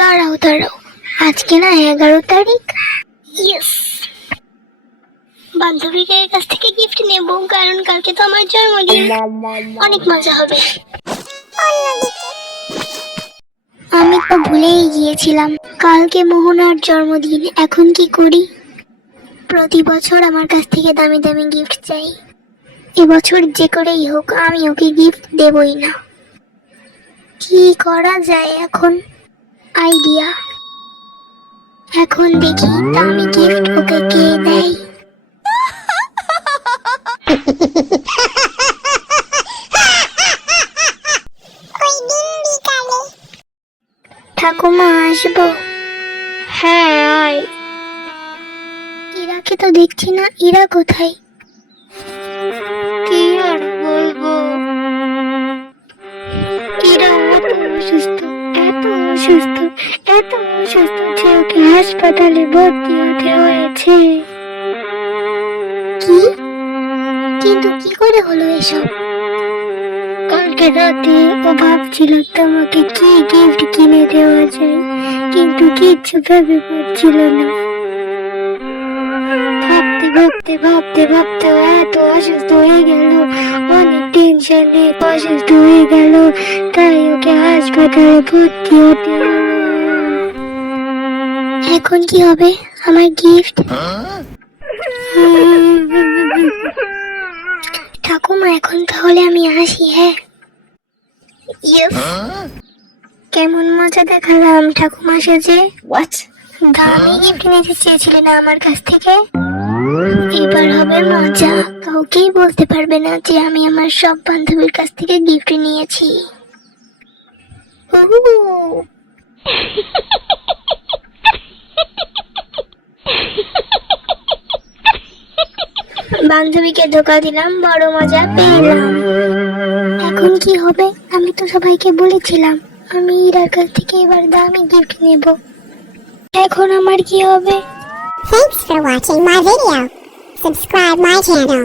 দাঁড়াও দাঁড়াও, আজকে না 11 তারিখ। ইয়েস, বান্ধবীদের কাছ থেকে গিফট নেব, কারণ কালকে তো আমার জন্মদিন, অনেক মজা হবে। আমি তো ভুলেই গিয়েছিলাম কালকে মোহনার জন্মদিন। এখন কি করি? প্রতি বছর আমার কাছ থেকে দামি দামি গিফট চাই, এবছর যে করেই হোক আমি ওকে গিফট দেবই না। কি করা যায় এখন? আইডিয়া। এখন দেখি দামি গিফট ওকে কে দেয়। ঠাকুমা আসবো? হ্যাঁ আয়। ইরাকে তো দেখছি না, ইরা কোথায়? কি আর বলবো, ইরা এত অসুস্থ, এত অসুস্থ, এত অসুস্থ যে ওকে হাসপাতালে ভর্তি হতে হয়েছে। কি? কিন্তু কি করে হলো এসব? কালকে রাতে ও ভাবছিল তোমাকে কি গিফট কিনে দেওয়া যায়, কিন্তু কিচ্ছু ভেবে পাচ্ছিল না। ভাবতে ভাবতে ভাবতে ভাবতে ও এত অসুস্থ হয়ে গেল, অনেক টেনশনে অসুস্থ হয়ে গেল, তাই ওকে হাসপাতালে ভর্তি হতে হলো। এখন কি হবে আমার গিফট? ঠাকুমা এখন তাহলে আমি আসি। হ্যাঁ, কেমন মজা দেখালাম ঠাকুমা সেজে। দামি গিফট নিতে চেয়েছিলে না আমার কাছ থেকে, এবার হবে মজা। কাউকেই বলতে পারবে না যে আমি আমার সব বান্ধবীর কাছ থেকে গিফট নিয়েছি। বান্ধবীকে ধোকা দিলাম, বড় মজা পেলাম। এখন কি হবে? আমি তো সবাইকে বলেছিলাম আমি ইরার কাছ থেকে এবার দামি গিফট নেব। এখন আমার কি হবে? Thanks for watching my video. Subscribe my channel.